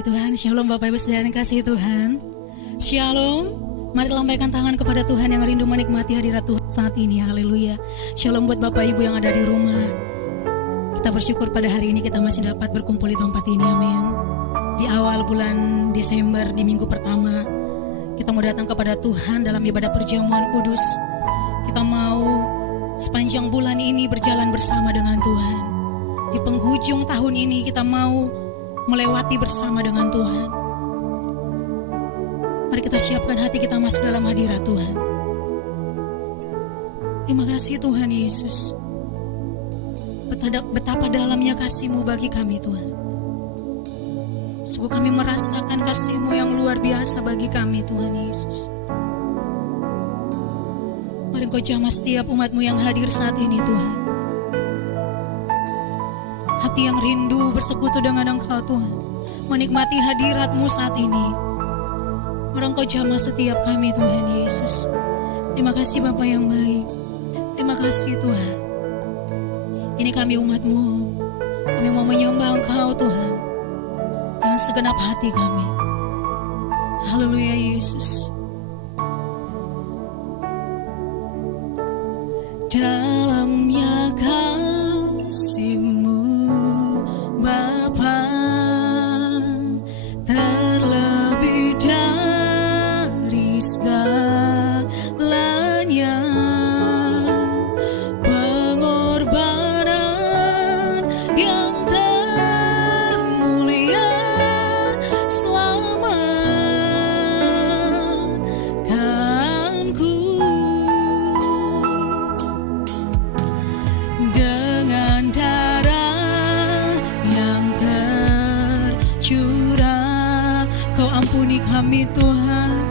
Puji Tuhan, Shalom Bapak Ibu Saudara yang kasih Tuhan. Shalom, mari lambaikan tangan kepada Tuhan yang rindu menikmati hadirat Tuhan saat ini. Haleluya. Shalom buat Bapak Ibu yang ada di rumah. Kita bersyukur pada hari ini kita masih dapat berkumpul di tempat ini, amin. Di awal bulan Desember, di minggu pertama, kita mau datang kepada Tuhan dalam ibadah perjamuan kudus. Kita mau sepanjang bulan ini berjalan bersama dengan Tuhan. Di penghujung tahun ini kita mau melewati bersama dengan Tuhan. Mari kita siapkan hati kita masuk dalam hadirat Tuhan. Terima kasih Tuhan Yesus. Betapa dalamnya kasih-Mu bagi kami Tuhan. Sungguh kami merasakan kasih-Mu yang luar biasa bagi kami Tuhan Yesus. Mari Engkau jamah setiap umat-Mu yang hadir saat ini Tuhan. Hati yang rindu bersekutu dengan Engkau Tuhan, menikmati hadirat-Mu saat ini. Mari Engkau jamah setiap kami Tuhan Yesus. Terima kasih Bapa yang baik. Terima kasih Tuhan. Ini kami umat-Mu. Kami mau menyembah Engkau Tuhan dengan segenap hati kami. Haleluya Yesus. Dalamnya kasih-Mu Bapa, terlebih dari segalanya, pengorbanan yang termulia selamatkanku. Dengan darah yang tercurah, Kau ampuni kami Tuhan.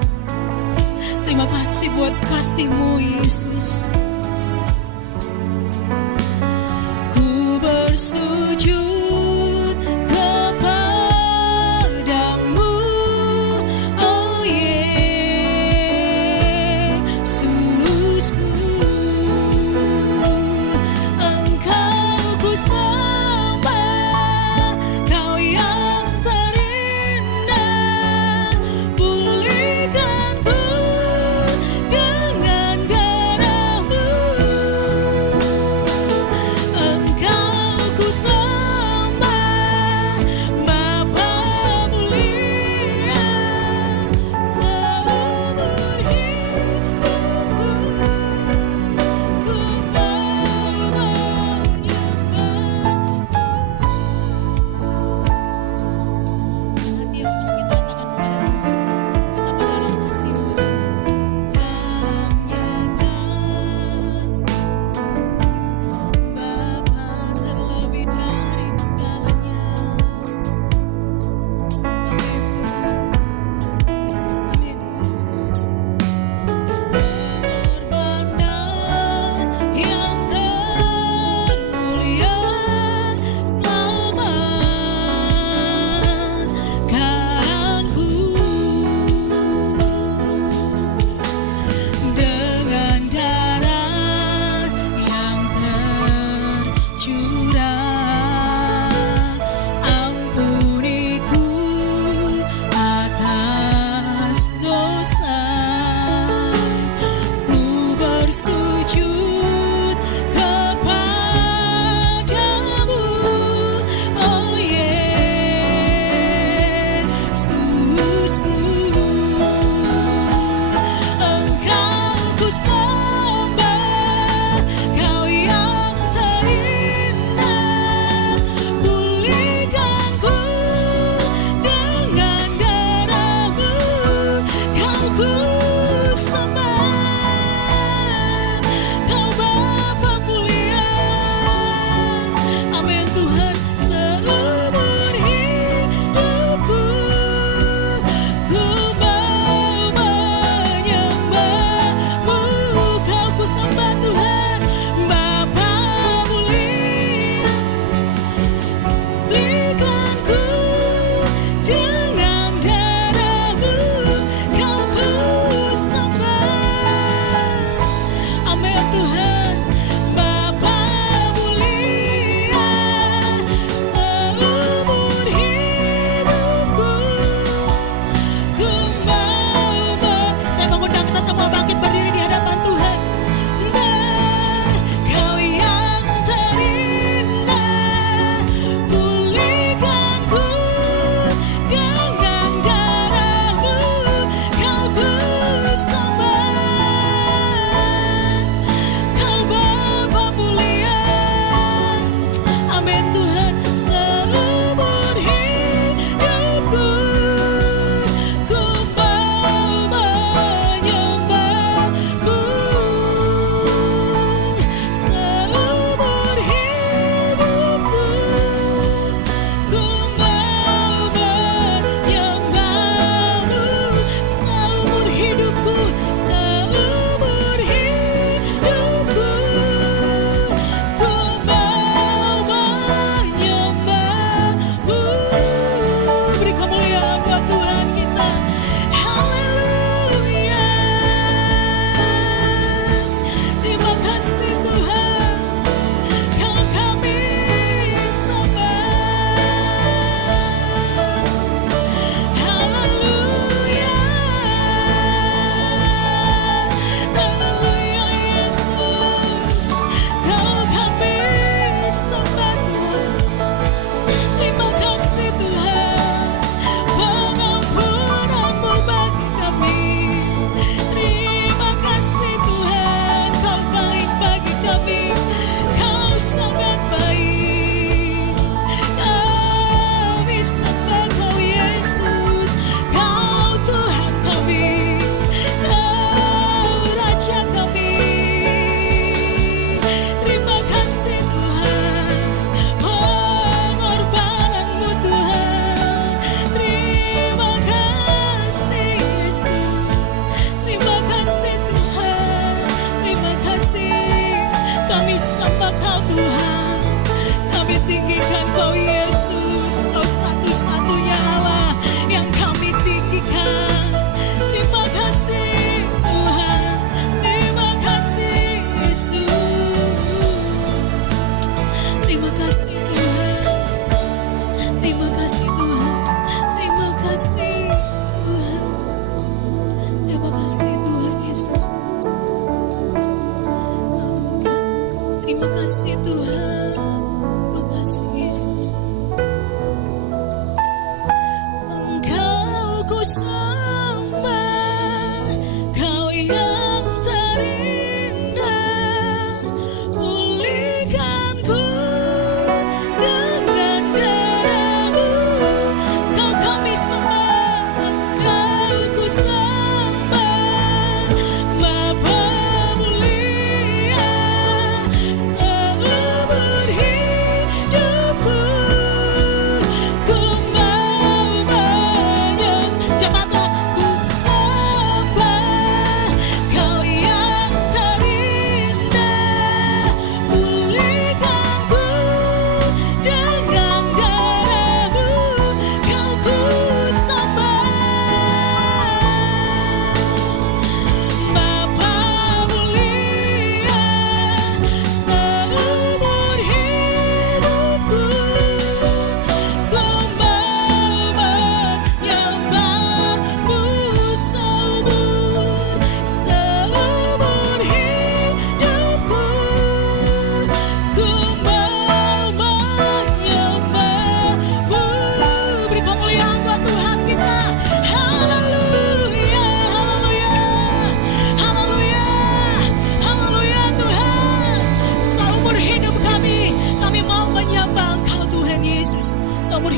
Terima kasih buat kasih-Mu Yesus. Ku bersujud kepadamu, oh Yesusku. Engkau ku sembah, Kau yang terindah. Pulihkanku dengan darah-Mu. Engkau ku sembah, Bapa mulia, seumur hidupku ku mau hati yang sungguh kita letakkan kepada Tuhan. Betapa dalam kasih-Mu Tuhan. Dalamnya kasih Bapa, terlebih dari segalanya. Amin Tuhan. Amin Yesus. Pengorbanan yang termulia selamatkanku. Dengan darah yang tercurah, ampuniku atas dosa. Ku bersujud kepadamu, oh Yesusku. Engkau ku sembah, Kau yang terindah. Pulihkanku dengan darah-Mu. Kau ku sembah, Kau Bapa mulia. Amin Tuhan. Seumur hidupku ku mau menyembah-Mu. Kau ku sembah Tuhan, Bapa mulia. Pulihkanku dengan darah-Mu. Kau ku sembah. Amin Tuhan. Bapa mulia, seumur hidupku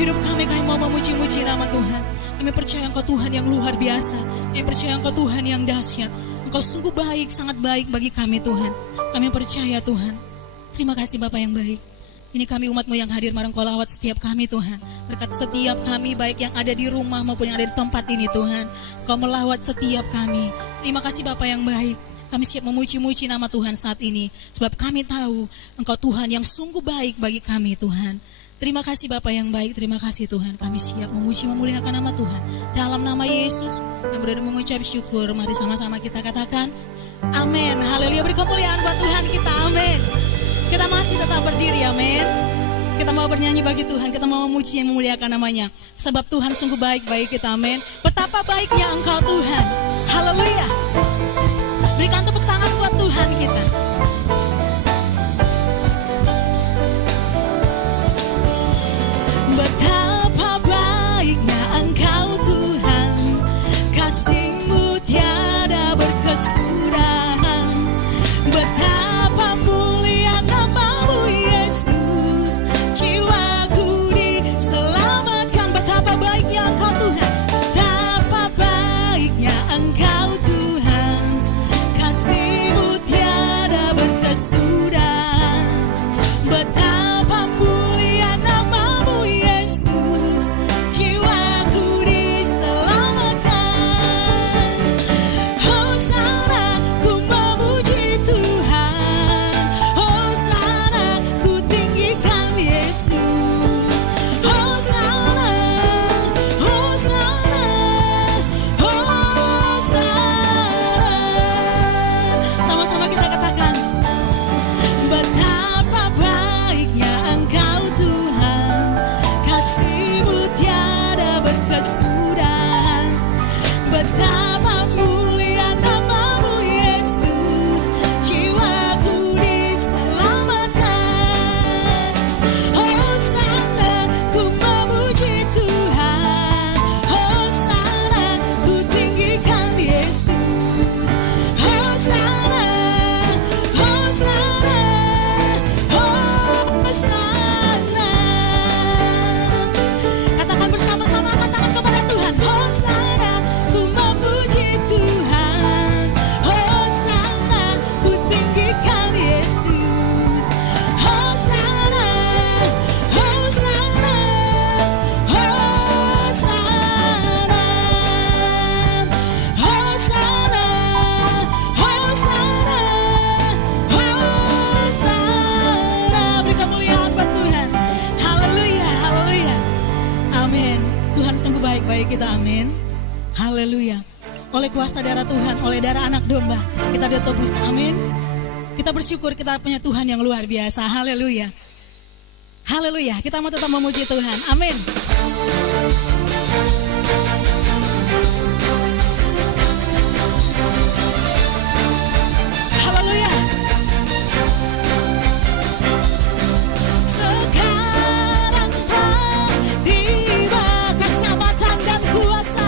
hidup kami mau memuji-muji nama Tuhan. Kami percaya Engkau Tuhan yang luar biasa. Kami percaya Engkau Tuhan yang dahsyat. Engkau sungguh baik, sangat baik bagi kami Tuhan. Kami percaya Tuhan. Terima kasih Bapa yang baik. Ini kami umat-Mu yang hadir, mari Engkau lawat setiap kami Tuhan. Berkat setiap kami baik yang ada di rumah maupun yang ada di tempat ini Tuhan. Engkau melawat setiap kami. Terima kasih Bapa yang baik. Kami siap memuji-muji nama Tuhan saat ini. Sebab kami tahu Engkau Tuhan yang sungguh baik bagi kami Tuhan. Terima kasih Bapa yang baik, terima kasih Tuhan. Kami siap memuji memuliakan nama Tuhan. Dalam nama Yesus, kami berdoa mengucap syukur. Mari sama-sama kita katakan, amin. Haleluya, beri kemuliaan buat Tuhan kita, amin. Kita masih tetap berdiri, amin. Kita mau bernyanyi bagi Tuhan, kita mau memuji dan memuliakan namanya. Sebab Tuhan sungguh baik bagi kita, amin. Betapa baiknya Engkau Tuhan, haleluya. Berikan tepuk tangan buat Tuhan kita. Betapa baiknya Engkau Tuhan, kasih-Mu tiada berkesudahan. Betapa mulia nama-Mu Yesus, jiwaku diselamatkan. Betapa baiknya Engkau Tuhan, betapa baiknya Engkau Tuhan, kasih-Mu tiada berkesudahan. Betapa mulia nama-Mu Yesus, jiwaku diselamatkan. Hosana, ku memuji Tuhan. Hosana, ku tinggikan Yesus. Hosana, Hosana, Hosana. Sama-sama kita katakan, betapa baiknya Engkau Tuhan, kasih-Mu tiada berkesudahan. Betapa mulia nama-Mu Yesus, jiwaku diselamatkan. Hosana, ku memuji Tuhan. Hosana, ku tinggikan Yesus. Hosana, Hosana, Hosana. Katakan bersama-sama, angkat tangan kepada Tuhan. Hosana, ku memuji Tuhan. Hosana, ku tinggikan Yesus. Hosana, Hosana, Hosana. Hosana, Hosana, Hosana. Beri kemuliaan buat Tuhan. Haleluya, haleluya. Amin. Tuhan sungguh baik bagi kita, amin. Haleluya. Oleh kuasa darah Tuhan, oleh darah anak domba, kita ditebus, amin. Kita bersyukur kita punya Tuhan yang luar biasa, haleluya. Haleluya, kita mau tetap memuji Tuhan, amin. Haleluya. Sekarang telah tiba keselamatan dan kuasa,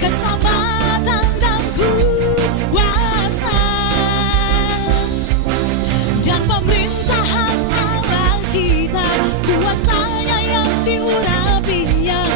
keselamatan dan kuasa, dan pemerintahan Allah kita, kuasanya yang diurapinya.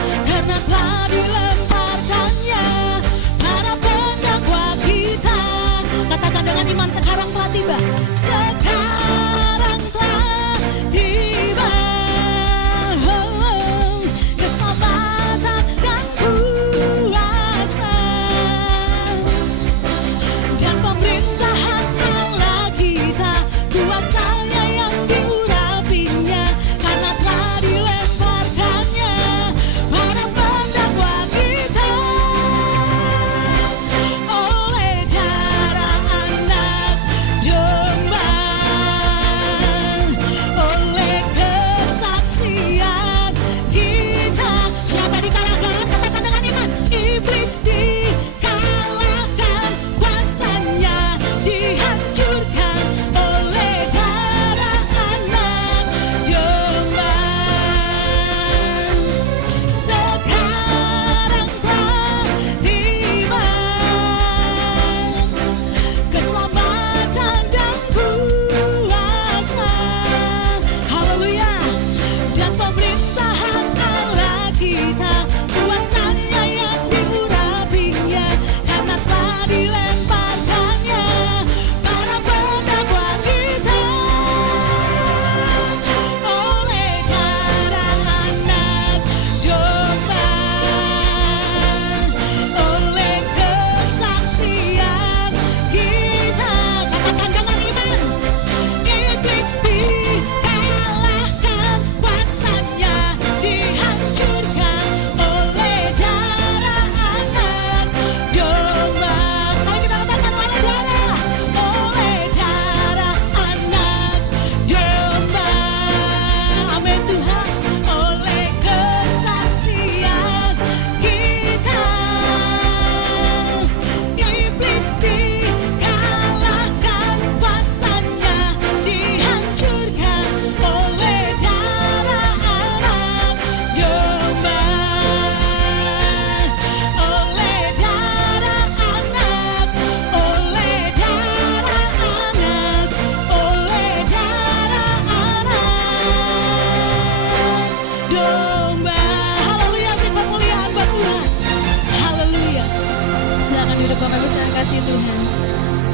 hidup Bapak Ibu yang kasih Tuhan.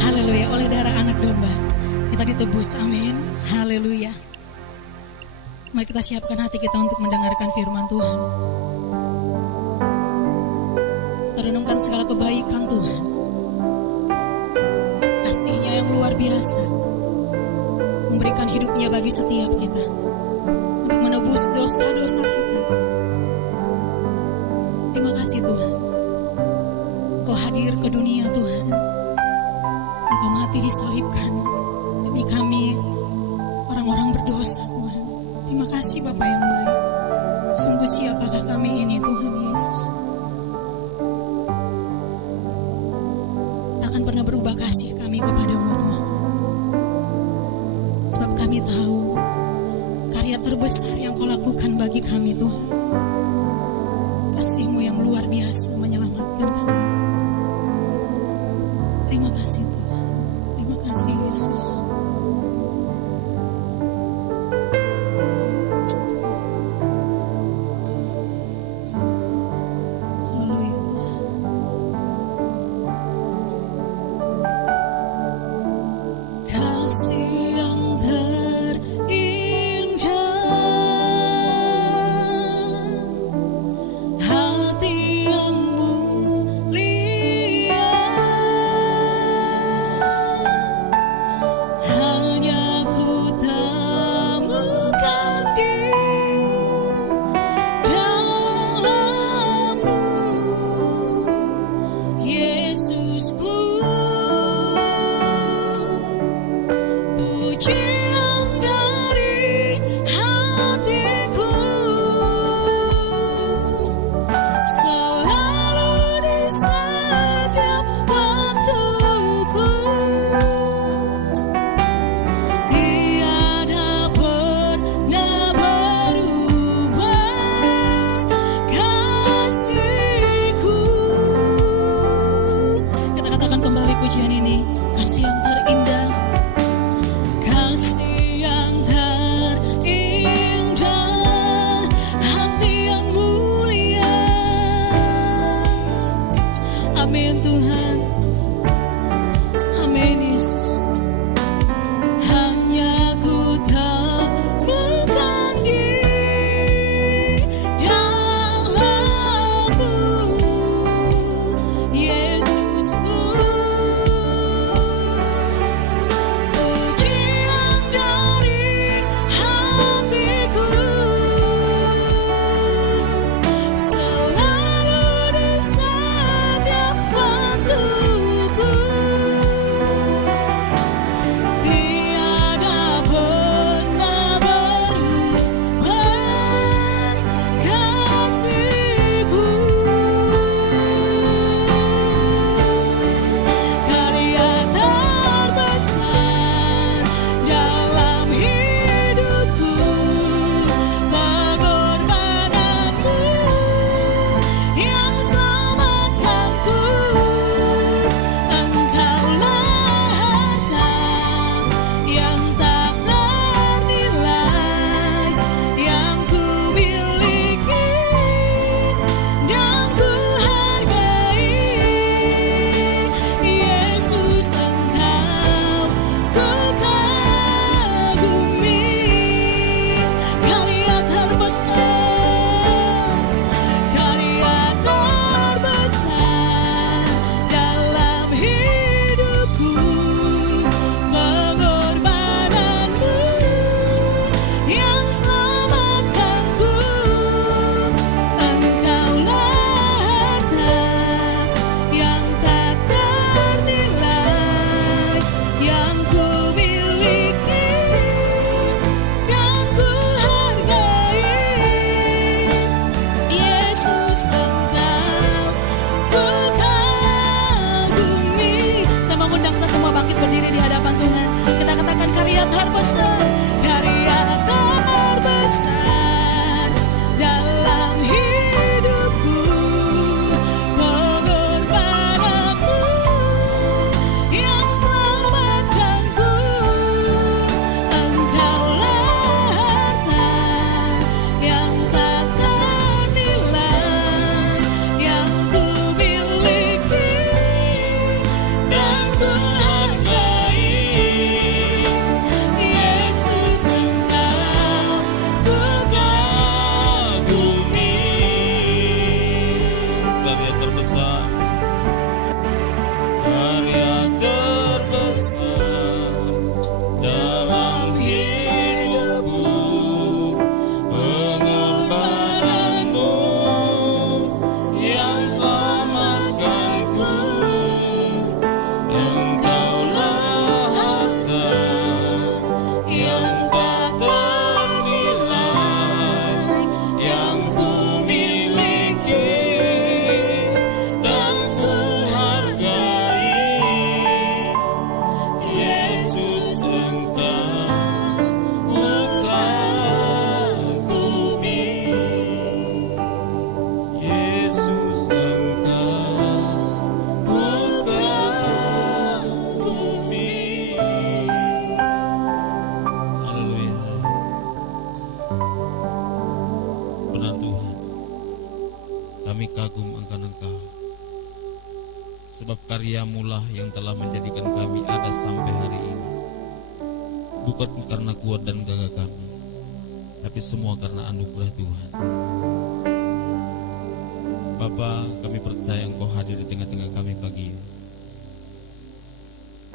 Haleluya, oleh darah anak domba kita ditebus, amin. Haleluya. Mari kita siapkan hati kita untuk mendengarkan firman Tuhan. Kita renungkan segala kebaikan Tuhan, kasih-Nya yang luar biasa, memberikan hidupnya bagi setiap kita untuk menebus dosa-dosa kita. Terima kasih Tuhan, Kau hadir ke dunia Tuhan, Engkau mati disalibkan demi kami orang-orang berdosa Tuhan. Terima kasih Bapa yang baik. Sungguh siapakah kami ini Tuhan Yesus. Tak akan pernah berubah kasih kami kepadamu Tuhan, sebab kami tahu karya terbesar yang Kau lakukan bagi kami Tuhan. Kasih-Mu yang luar biasa menyelamatkan kami. Terima kasih Tuhan. Terima kasih Yesus. Haleluya Tuhan. Kasih yang terindah, hati yang mulia, hanya ku temukan di dalam-Mu, Yesusku. Pujian dari hatiku selalu di setiap waktuku. Tiada pernah berubah kasih-Ku. Kita katakan kembali pujian ini, kasih yang terindah. Kasih yang terindah, hati yang mulia. Amin Tuhan. Amin Yesus. Hanya ku temukan di dalam-Mu, Yesusku. Pujian dari hatiku selalu di setiap waktuku. Tiada pernah berubah kasih-Ku. Karya terbesar dalam hidupku, pengorbananmu yang selamatkanku. Engkaulah harta yang tak ternilai, yang ku miliki dan ku hargai. Yesus, Engkau ku kagumi. Karya terbesar, karya terbesar dalam hidupku, pengorbananmu yang selamatkanku. Engkaulah harta yang tak ternilai, yang ku miliki dan ku hargai. Yesus, Engkau ku kagumi. Saya mengundang kita semua bangkit berdiri di hadapan Tuhan. Kita katakan karya terbesar, karya terbesar dalam hidupku, pengorbananmu yang selamatkanku. Engkaulah harta yang tak ternilai, karya terbesar dalam hidupku, pengorbananmu yang selamatkanku. Engkaulah harta yang tak ternilai yang ku miliki dan ku hargai. Yesus engkau mengagumi. Yesus engkau mengagumi. Haleluya. Benar Tuhan, kami kagum akan Engkau, sebab karya-Mu lah yang telah menjadikan kami ada sampai hari ini. Bukan karena kuat dan gagah kami, tapi semua karena anugerah Tuhan. Bapa, kami percaya Engkau hadir di tengah-tengah kami pagi ini.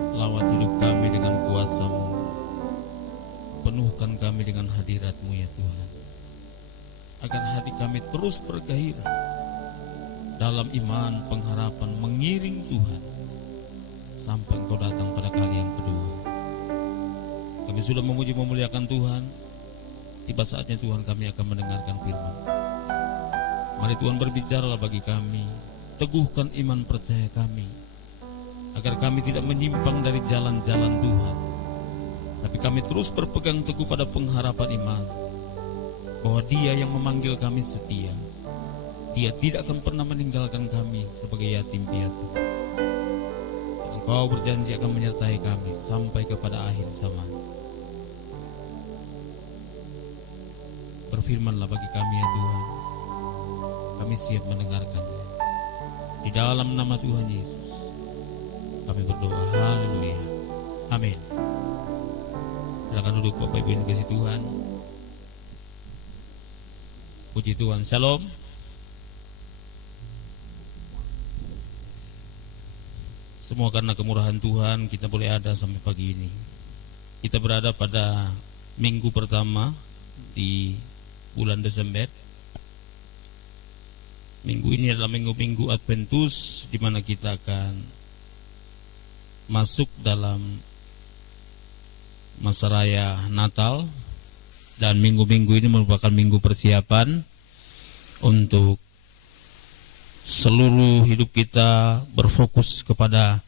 Lawat hidup kami dengan kuasa-Mu, penuhkan kami dengan hadirat-Mu ya Tuhan, agar hati kami terus bergairah dalam iman, pengharapan, mengiring Tuhan sampai Engkau datang pada kali yang kedua. Kami sudah memuji memuliakan Tuhan. Tiba saatnya Tuhan kami akan mendengarkan firman. Mari Tuhan berbicaralah bagi kami, teguhkan iman percaya kami, agar kami tidak menyimpang dari jalan-jalan Tuhan, tapi kami terus berpegang teguh pada pengharapan iman, bahwa Dia yang memanggil kami setia. Dia tidak akan pernah meninggalkan kami sebagai yatim piatu. Engkau berjanji akan menyertai kami sampai kepada akhir zaman. Berfirmanlah bagi kami ya Tuhan, kami siap mendengarkannya. Di dalam nama Tuhan Yesus kami berdoa, haleluya, amin. Silakan duduk Bapak Ibu yang dikasihi Tuhan. Puji Tuhan, shalom. Semua karena kemurahan Tuhan kita boleh ada sampai pagi ini. Kita berada pada minggu pertama di bulan Desember. Minggu ini adalah minggu-minggu Adventus, di mana kita akan masuk dalam masa raya Natal, dan minggu-minggu ini merupakan minggu persiapan untuk seluruh hidup kita berfokus kepada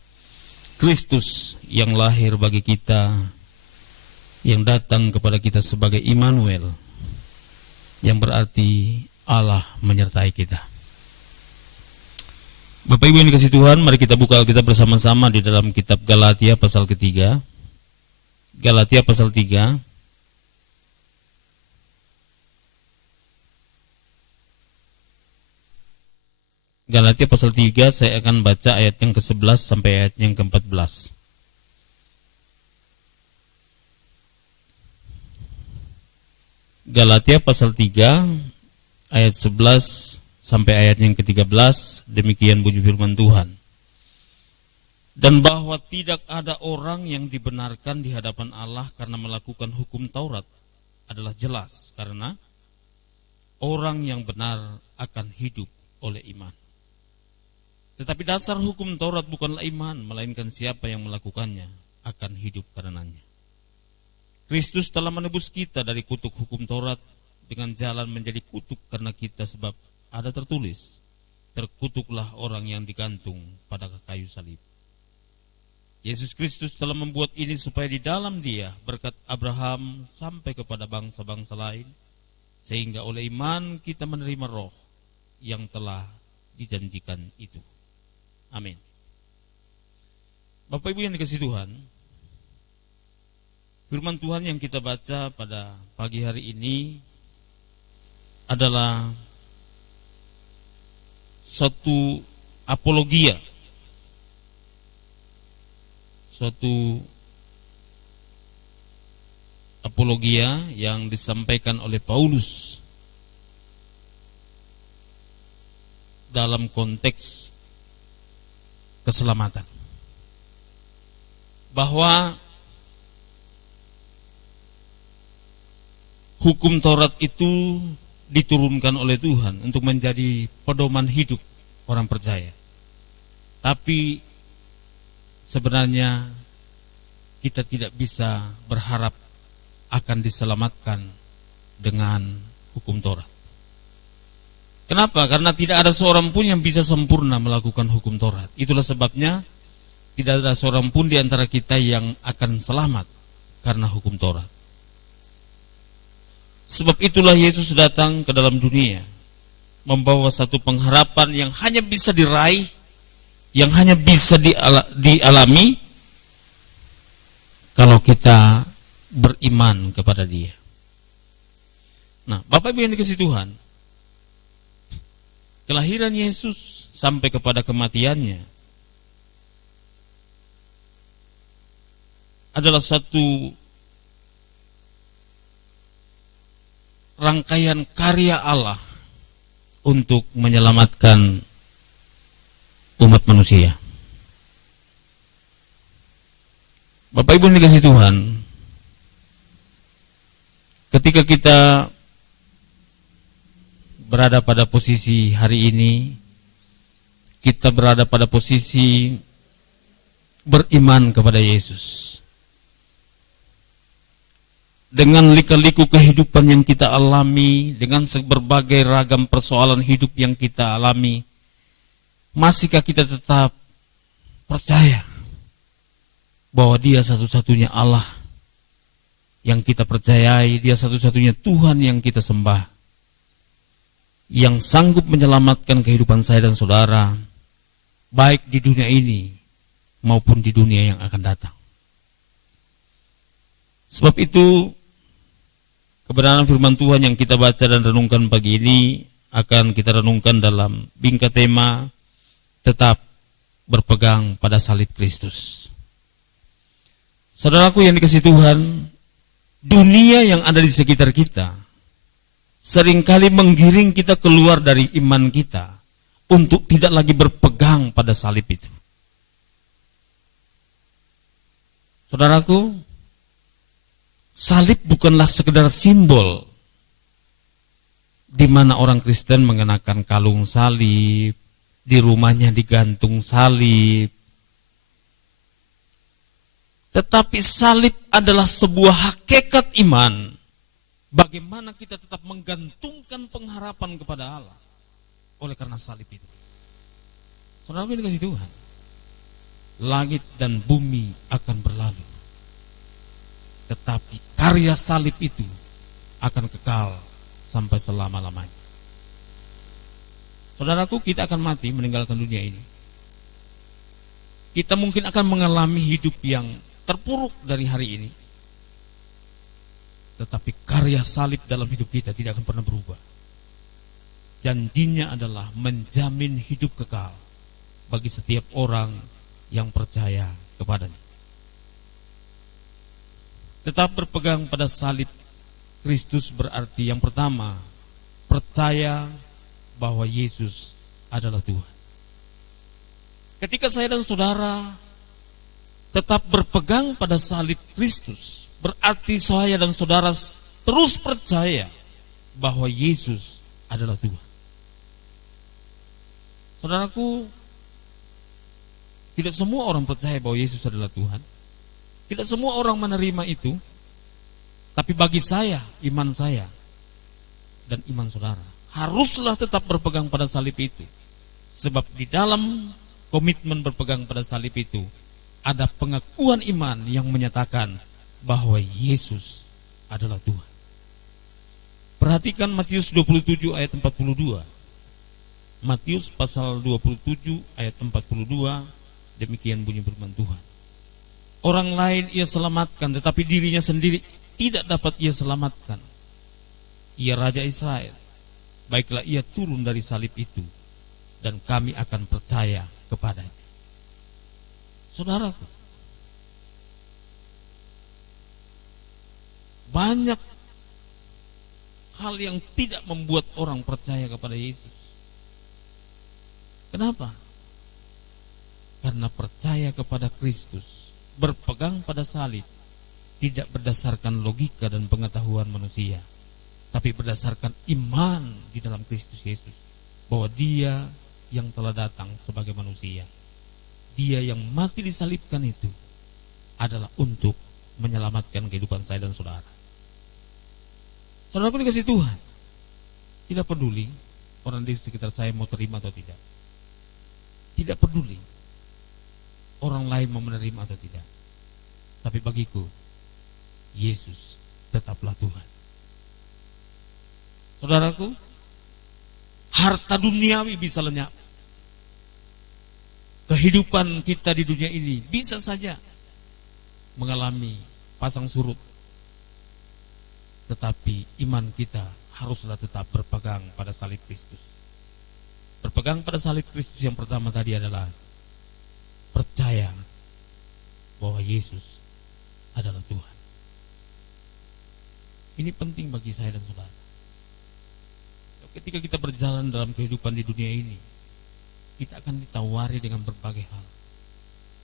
Kristus yang lahir bagi kita, yang datang kepada kita sebagai Immanuel, yang berarti Allah menyertai kita. Bapak Ibu yang dikasihi Tuhan, mari kita buka Alkitab bersama-sama di dalam kitab Galatia pasal ketiga. Galatia pasal 3. Galatia pasal 3, saya akan baca ayat yang ke-11 sampai ayat yang ke-14. Galatia pasal 3 ayat 11 sampai ayat yang ke-13, demikian bunyi firman Tuhan. Dan bahwa tidak ada orang yang dibenarkan di hadapan Allah karena melakukan hukum Taurat adalah jelas, karena orang yang benar akan hidup oleh iman. Tetapi dasar hukum Taurat bukanlah iman, melainkan siapa yang melakukannya akan hidup karenanya. Kristus telah menebus kita dari kutuk hukum Taurat dengan jalan menjadi kutuk karena kita, sebab ada tertulis, terkutuklah orang yang digantung pada kayu salib. Yesus Kristus telah membuat ini supaya di dalam Dia berkat Abraham sampai kepada bangsa-bangsa lain, sehingga oleh iman kita menerima roh yang telah dijanjikan itu. Amin. Bapak Ibu yang dikasihi Tuhan, firman Tuhan yang kita baca pada pagi hari ini adalah satu apologia, yang disampaikan oleh Paulus dalam konteks keselamatan. Bahwa hukum Taurat itu diturunkan oleh Tuhan untuk menjadi pedoman hidup orang percaya. Tapi sebenarnya kita tidak bisa berharap akan diselamatkan dengan hukum Taurat. Kenapa? Karena tidak ada seorang pun yang bisa sempurna melakukan hukum Taurat. Itulah sebabnya tidak ada seorang pun di antara kita yang akan selamat karena hukum Taurat. Sebab itulah Yesus datang ke dalam dunia, membawa satu pengharapan yang hanya bisa diraih, yang hanya bisa dialami kalau kita beriman kepada Dia. Nah, Bapak Ibu yang dikasihi Tuhan, kelahiran Yesus sampai kepada kematiannya adalah satu rangkaian karya Allah untuk menyelamatkan umat manusia. Bapak Ibu yang dikasihi Tuhan, ketika kita berada pada posisi hari ini, kita berada pada posisi beriman kepada Yesus. Dengan lika-liku kehidupan yang kita alami, dengan berbagai ragam persoalan hidup yang kita alami, masihkah kita tetap percaya bahwa Dia satu-satunya Allah yang kita percayai, Dia satu-satunya Tuhan yang kita sembah, yang sanggup menyelamatkan kehidupan saya dan saudara, baik di dunia ini maupun di dunia yang akan datang. Sebab itu, kebenaran firman Tuhan yang kita baca dan renungkan pagi ini akan kita renungkan dalam bingkai tema tetap berpegang pada salib Kristus. Saudaraku yang dikasihi Tuhan, dunia yang ada di sekitar kita seringkali menggiring kita keluar dari iman kita untuk tidak lagi berpegang pada salib itu. Saudaraku, salib bukanlah sekedar simbol di mana orang Kristen mengenakan kalung salib, di rumahnya digantung salib. Tetapi salib adalah sebuah hakikat iman. Bagaimana kita tetap menggantungkan pengharapan kepada Allah oleh karena salib itu. Saudara yang dikasihi Tuhan, langit dan bumi akan berlalu, tetapi karya salib itu akan kekal sampai selama-lamanya. Saudaraku, kita akan mati meninggalkan dunia ini. Kita mungkin akan mengalami hidup yang terpuruk dari hari ini, tetapi karya salib dalam hidup kita tidak akan pernah berubah. Janjinya adalah menjamin hidup kekal bagi setiap orang yang percaya kepadanya. Tetap berpegang pada salib Kristus berarti yang pertama, percaya bahwa Yesus adalah Tuhan. Ketika saya dan saudara tetap berpegang pada salib Kristus, berarti saya dan saudara terus percaya bahwa Yesus adalah Tuhan. Saudaraku, tidak semua orang percaya bahwa Yesus adalah Tuhan. Tidak semua orang menerima itu. Tapi bagi saya, iman saya dan iman saudara haruslah tetap berpegang pada salib itu. Sebab di dalam komitmen berpegang pada salib itu ada pengakuan iman yang menyatakan bahwa Yesus adalah Tuhan. Perhatikan Matius 27 ayat 42. Matius pasal 27 ayat 42, demikian bunyi firman Tuhan. Orang lain ia selamatkan, tetapi dirinya sendiri tidak dapat ia selamatkan. Ia Raja Israel, baiklah ia turun dari salib itu, dan kami akan percaya kepadanya. Saudaraku, banyak hal yang tidak membuat orang percaya kepada Yesus. Kenapa? Karena percaya kepada Kristus, berpegang pada salib, tidak berdasarkan logika dan pengetahuan manusia, tapi berdasarkan iman di dalam Kristus Yesus, bahwa Dia yang telah datang sebagai manusia, Dia yang mati disalibkan itu adalah untuk menyelamatkan kehidupan saya dan saudara. Saudaraku dikasih Tuhan, tidak peduli orang di sekitar saya mau terima atau tidak, tidak peduli orang lain mau menerima atau tidak, tapi bagiku Yesus tetaplah Tuhan. Saudaraku, harta duniawi bisa lenyap, kehidupan kita di dunia ini bisa saja mengalami pasang surut, tetapi iman kita haruslah tetap berpegang pada salib Kristus. Berpegang pada salib Kristus yang pertama tadi adalah percaya bahwa Yesus adalah Tuhan. Ini penting bagi saya dan saudara. Ketika kita berjalan dalam kehidupan di dunia ini, kita akan ditawari dengan berbagai hal.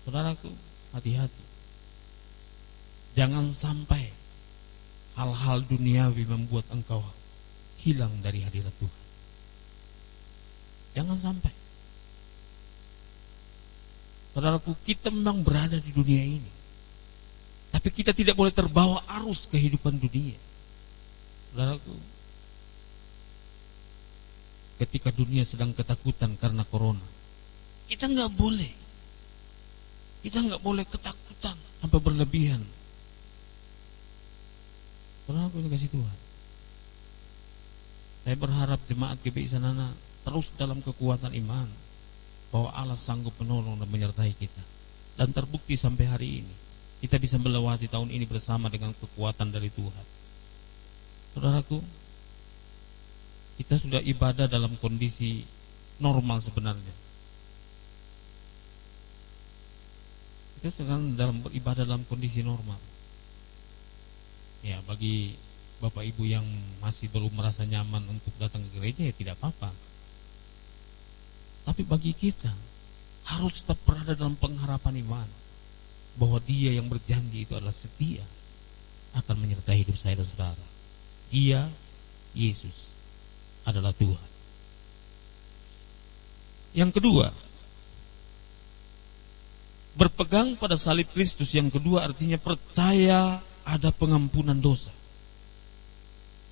Saudaraku, hati-hati. Jangan sampai hal-hal duniawi membuat engkau hilang dari hadirat Tuhan. Jangan sampai. Saudaraku, kita memang berada di dunia ini, tapi kita tidak boleh terbawa arus kehidupan dunia. Saudaraku, ketika dunia sedang ketakutan karena corona, kita nggak boleh ketakutan sampai berlebihan. Saudaraku dikasih Tuhan, saya berharap jemaat GBI Sanana terus dalam kekuatan iman bahwa Allah sanggup menolong dan menyertai kita, dan terbukti sampai hari ini kita bisa melewati tahun ini bersama dengan kekuatan dari Tuhan. Saudaraku, kita sudah ibadah dalam kondisi normal sebenarnya. Kita sekarang beribadah dalam kondisi normal. Ya, bagi Bapak Ibu yang masih belum merasa nyaman untuk datang ke gereja, ya tidak apa-apa. Tapi bagi kita harus tetap berada dalam pengharapan iman bahwa Dia yang berjanji itu adalah setia, akan menyertai hidup saya dan saudara. Dia, Yesus, adalah Tuhan. Yang kedua, berpegang pada salib Kristus yang kedua artinya percaya ada pengampunan dosa.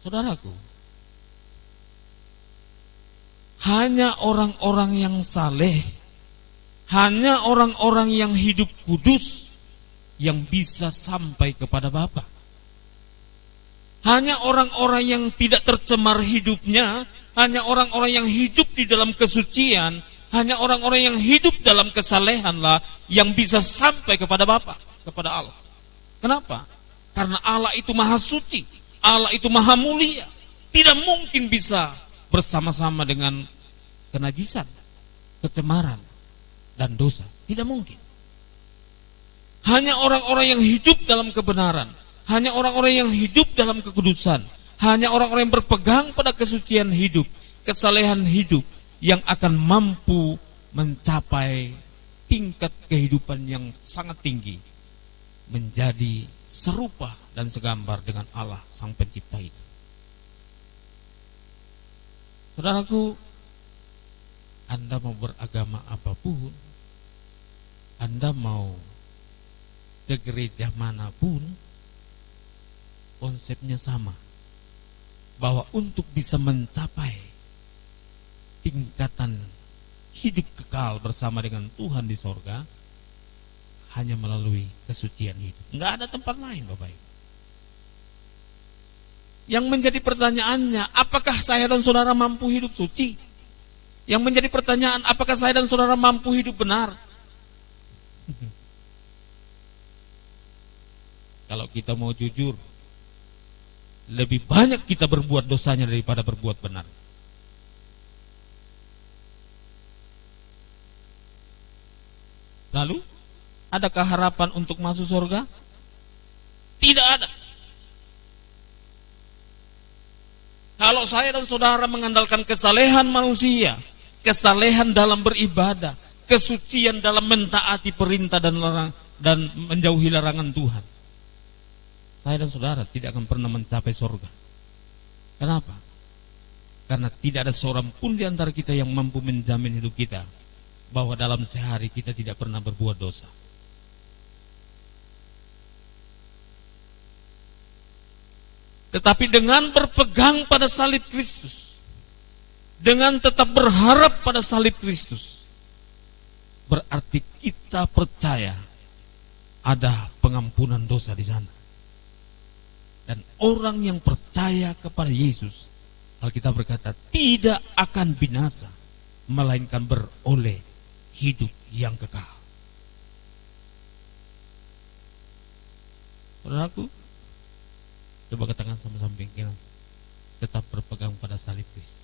Saudaraku, hanya orang-orang yang saleh, hanya orang-orang yang hidup kudus yang bisa sampai kepada Bapa. Hanya orang-orang yang tidak tercemar hidupnya, hanya orang-orang yang hidup di dalam kesucian, hanya orang-orang yang hidup dalam kesalehanlah yang bisa sampai kepada Bapa, kepada Allah. Kenapa? Karena Allah itu maha suci, Allah itu maha mulia, tidak mungkin bisa bersama-sama dengan kenajisan, kecemaran, dan dosa. Tidak mungkin. Hanya orang-orang yang hidup dalam kebenaran, hanya orang-orang yang hidup dalam kekudusan, hanya orang-orang yang berpegang pada kesucian hidup, kesalehan hidup, yang akan mampu mencapai tingkat kehidupan yang sangat tinggi, menjadi serupa dan segambar dengan Allah Sang Pencipta itu. Saudaraku, Anda mau beragama apapun, Anda mau ke gereja manapun, konsepnya sama, bahwa untuk bisa mencapai tingkatan hidup kekal bersama dengan Tuhan di sorga, hanya melalui kesucian hidup. Nggak ada tempat lain, Bapak Ibu. Yang menjadi pertanyaannya, apakah saya dan saudara mampu hidup suci? Yang menjadi pertanyaan, apakah saya dan saudara mampu hidup benar? Kalau kita mau jujur, lebih banyak kita berbuat dosanya daripada berbuat benar. Lalu, adakah harapan untuk masuk surga? Tidak ada. Kalau saya dan saudara mengandalkan kesalehan manusia, kesalehan dalam beribadah, kesucian dalam mentaati perintah dan menjauhi larangan Tuhan, saya dan saudara tidak akan pernah mencapai surga. Kenapa? Karena tidak ada seorang pun di antara kita yang mampu menjamin hidup kita bahwa dalam sehari kita tidak pernah berbuat dosa. Tetapi dengan berpegang pada salib Kristus, dengan tetap berharap pada salib Kristus, berarti kita percaya ada pengampunan dosa di sana. Dan orang yang percaya kepada Yesus, Alkitab berkata, tidak akan binasa, melainkan beroleh hidup yang kekal. Saudaraku, coba katakan sama samping kanan, tetap berpegang pada salib Kristus.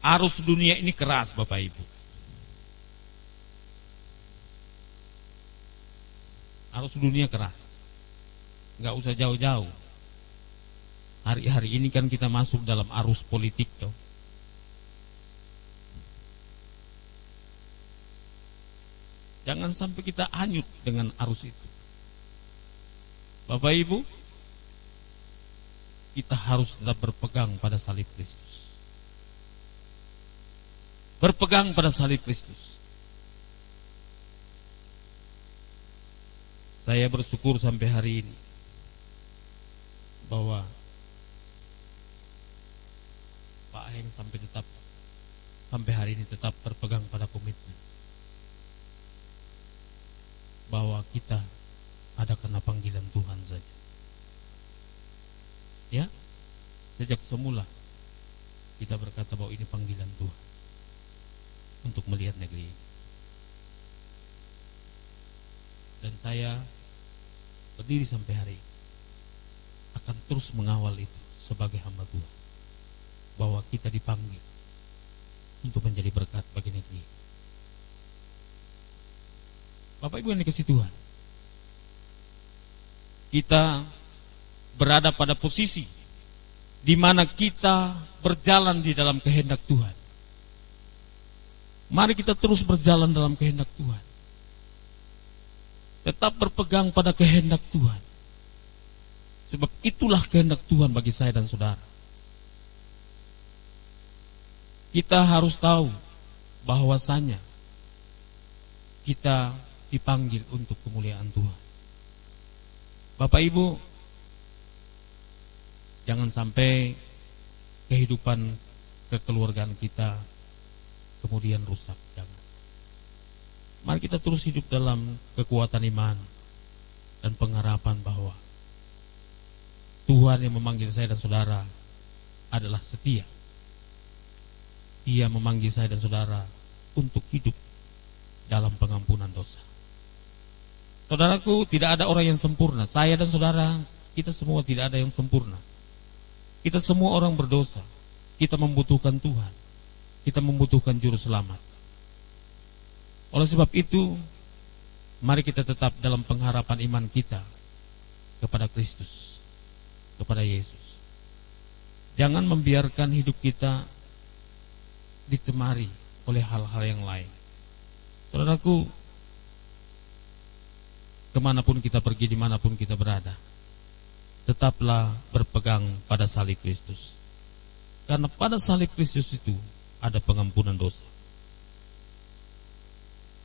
Arus dunia ini keras, Bapak Ibu. Arus dunia keras. Nggak usah jauh-jauh. Hari-hari ini kan kita masuk dalam arus politik toh. Jangan sampai kita hanyut dengan arus itu. Bapak Ibu, kita harus tetap berpegang pada salib Kristus. Berpegang pada salib Kristus. Saya bersyukur sampai hari ini bahwa Pak Heng sampai hari ini tetap berpegang pada komitmen bahwa kita ada karena panggilan Tuhan saja. Ya, sejak semula kita berkata bahwa ini panggilan Tuhan untuk melihat negeri ini. Dan saya berdiri sampai hari ini akan terus mengawal itu sebagai hamba Tuhan, bahwa kita dipanggil untuk menjadi berkat bagi negeri. Bapak Ibu yang dikasihi Tuhan, kita berada pada posisi di mana kita berjalan di dalam kehendak Tuhan. Mari kita terus berjalan dalam kehendak Tuhan. Tetap berpegang pada kehendak Tuhan. Sebab itulah kehendak Tuhan bagi saya dan saudara. Kita harus tahu bahwasanya kita dipanggil untuk kemuliaan Tuhan. Bapak Ibu, jangan sampai kehidupan kekeluargaan kita kemudian rusak. Jangan. Mari kita terus hidup dalam kekuatan iman dan pengharapan bahwa Tuhan yang memanggil saya dan saudara adalah setia. Dia memanggil saya dan saudara untuk hidup dalam pengampunan dosa. Saudaraku, tidak ada orang yang sempurna. Saya dan saudara, kita semua tidak ada yang sempurna. Kita semua orang berdosa. Kita membutuhkan Tuhan. Kita membutuhkan juru selamat. Oleh sebab itu, mari kita tetap dalam pengharapan iman kita kepada Kristus, kepada Yesus. Jangan membiarkan hidup kita dicemari oleh hal-hal yang lain. Saudaraku, kemanapun kita pergi, dimanapun kita berada, tetaplah berpegang pada salib Kristus. Karena pada salib Kristus itu ada pengampunan dosa.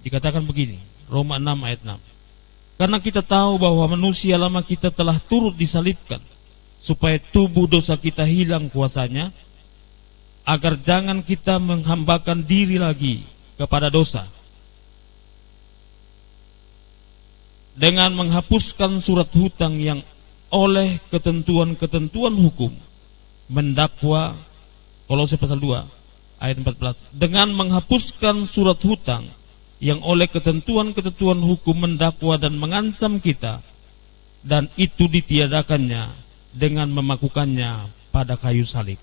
Dikatakan begini, Roma 6 ayat 6. Karena kita tahu bahwa manusia lama kita telah turut disalibkan, supaya tubuh dosa kita hilang kuasanya, agar jangan kita menghambakan diri lagi kepada dosa. Dengan menghapuskan surat hutang yang oleh ketentuan-ketentuan hukum mendakwa, Kolose pasal 2 ayat 14, dengan menghapuskan surat hutang yang oleh ketentuan-ketentuan hukum mendakwa dan mengancam kita, dan itu ditiadakannya dengan memakukannya pada kayu salib.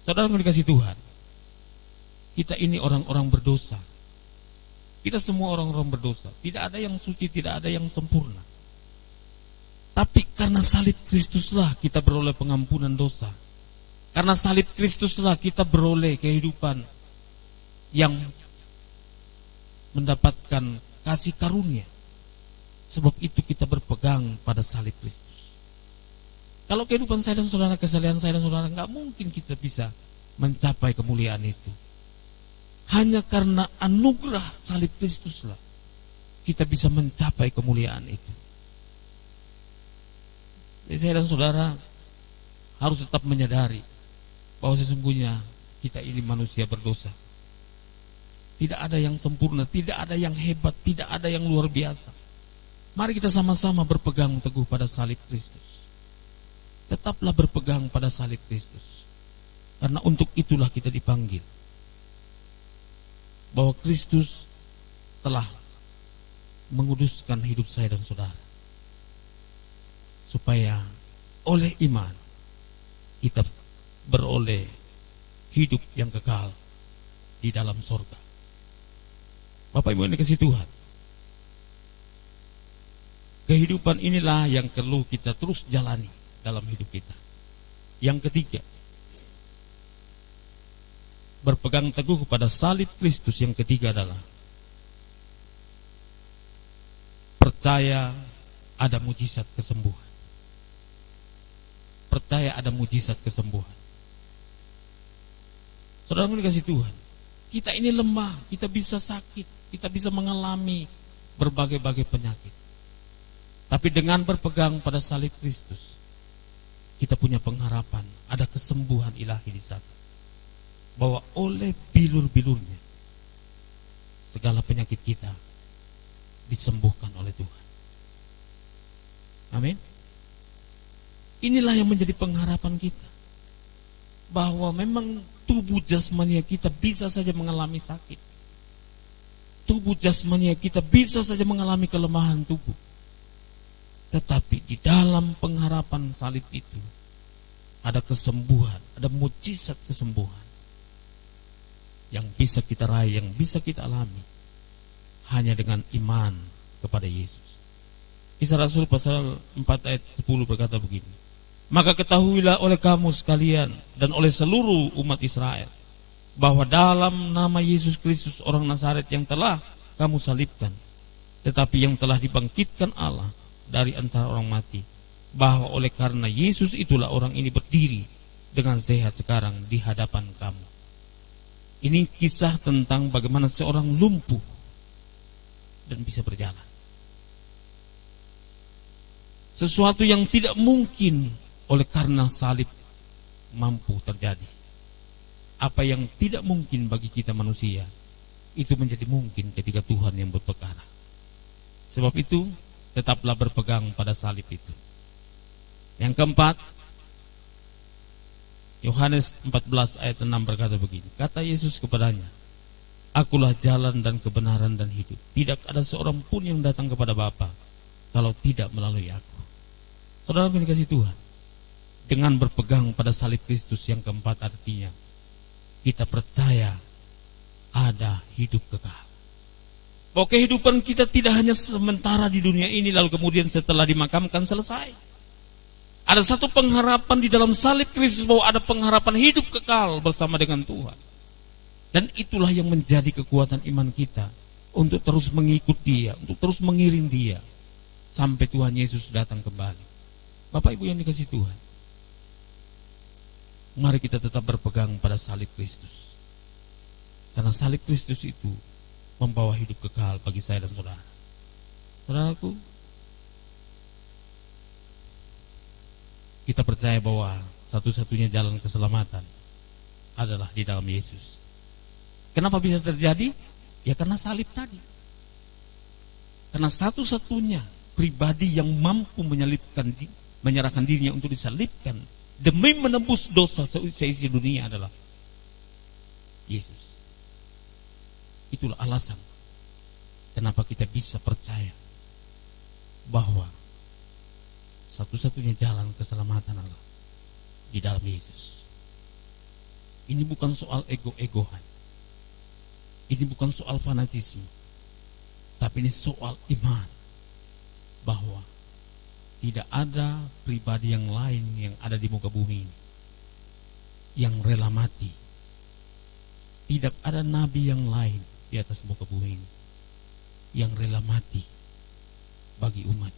Saudara yang dikasihi Tuhan, kita ini orang-orang berdosa. Kita semua orang-orang berdosa. Tidak ada yang suci, tidak ada yang sempurna. Tapi karena salib Kristuslah kita beroleh pengampunan dosa. Karena salib Kristuslah kita beroleh kehidupan yang mendapatkan kasih karunia. Sebab itu kita berpegang pada salib Kristus. Kalau kehidupan saya dan saudara, kesalehan saya dan saudara, nggak mungkin kita bisa mencapai kemuliaan itu. Hanya karena anugerah salib Kristuslah kita bisa mencapai kemuliaan itu. Jadi saya dan saudara harus tetap menyadari bahwa sesungguhnya kita ini manusia berdosa. Tidak ada yang sempurna, tidak ada yang hebat, tidak ada yang luar biasa. Mari kita sama-sama berpegang teguh pada salib Kristus. Tetaplah berpegang pada salib Kristus. Karena untuk itulah kita dipanggil. Bahwa Kristus telah menguduskan hidup saya dan saudara. Supaya oleh iman kita beroleh hidup yang kekal di dalam surga. Bapak Ibu yang dikasihi Tuhan, kehidupan inilah yang perlu kita terus jalani dalam hidup kita. Yang ketiga, berpegang teguh kepada salib Kristus. Yang ketiga adalah percaya ada mujizat kesembuhan. Percaya ada mujizat kesembuhan. Saudara dikasihi Tuhan, kita ini lemah, kita bisa sakit, kita bisa mengalami berbagai-bagai penyakit. Tapi dengan berpegang pada salib Kristus, kita punya pengharapan, ada kesembuhan ilahi di sana. Bahwa oleh bilur-bilurnya segala penyakit kita disembuhkan oleh Tuhan. Amin. Inilah yang menjadi pengharapan kita, bahwa memang tubuh jasmania kita bisa saja mengalami sakit. Tubuh jasmania kita bisa saja mengalami kelemahan tubuh. Tetapi di dalam pengharapan salib itu ada kesembuhan, ada mujizat kesembuhan yang bisa kita raih, yang bisa kita alami hanya dengan iman kepada Yesus. Kisah Rasul pasal 4 ayat 10 berkata begini, maka ketahuilah oleh kamu sekalian dan oleh seluruh umat Israel bahwa dalam nama Yesus Kristus orang Nazaret yang telah kamu salibkan, tetapi yang telah dibangkitkan Allah dari antara orang mati, bahwa oleh karena Yesus itulah orang ini berdiri dengan sehat sekarang di hadapan kamu. Ini kisah tentang bagaimana seorang lumpuh dan bisa berjalan. Sesuatu yang tidak mungkin oleh karena salib mampu terjadi. Apa yang tidak mungkin bagi kita manusia, itu menjadi mungkin ketika Tuhan yang berperkara. Sebab itu, tetaplah berpegang pada salib itu. Yang keempat, Yohanes 14 ayat 6 berkata begini, kata Yesus kepadanya, akulah jalan dan kebenaran dan hidup. Tidak ada seorang pun yang datang kepada Bapa kalau tidak melalui aku. Saudara yang dikasihi Tuhan, dengan berpegang pada salib Kristus, yang keempat artinya kita percaya ada hidup kekal. Bahwa kehidupan kita tidak hanya sementara di dunia ini lalu kemudian setelah dimakamkan selesai. Ada satu pengharapan di dalam salib Kristus, bahwa ada pengharapan hidup kekal bersama dengan Tuhan. Dan itulah yang menjadi kekuatan iman kita untuk terus mengikut Dia, untuk terus mengiring Dia sampai Tuhan Yesus datang kembali. Bapak Ibu yang dikasihi Tuhan, mari kita tetap berpegang pada salib Kristus. Karena salib Kristus itu membawa hidup kekal bagi saya dan saudara. Saudaraku, kita percaya bahwa satu-satunya jalan keselamatan adalah di dalam Yesus. Kenapa bisa terjadi? Ya karena salib tadi. Karena satu-satunya pribadi yang mampu menyerahkan dirinya untuk disalibkan demi menembus dosa seisi dunia adalah Yesus. Itulah alasan kenapa kita bisa percaya bahwa satu-satunya jalan keselamatan adalah di dalam Yesus. Ini bukan soal ego-egoan. Ini bukan soal fanatisme. Tapi ini soal iman. Bahwa tidak ada pribadi yang lain yang ada di muka bumi ini yang rela mati. Tidak ada nabi yang lain di atas muka bumi ini yang rela mati bagi umat.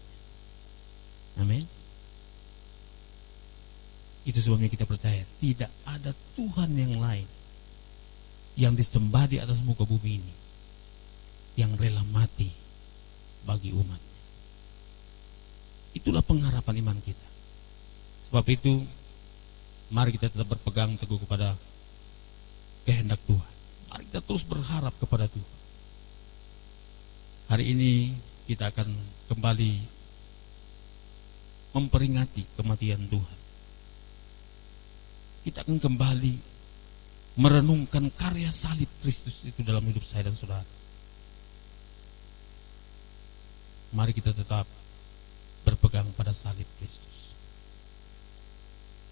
Amin. Itu sebabnya kita percaya tidak ada Tuhan yang lain yang disembah di atas muka bumi ini yang rela mati bagi umat. Itulah pengharapan iman kita. Sebab itu mari kita tetap berpegang teguh kepada kehendak Tuhan. Mari kita terus berharap kepada Tuhan. Hari ini kita akan kembali memperingati kematian Tuhan. Kita akan kembali merenungkan karya salib Kristus itu dalam hidup saya dan saudara. Mari kita tetap berpegang pada salib Kristus.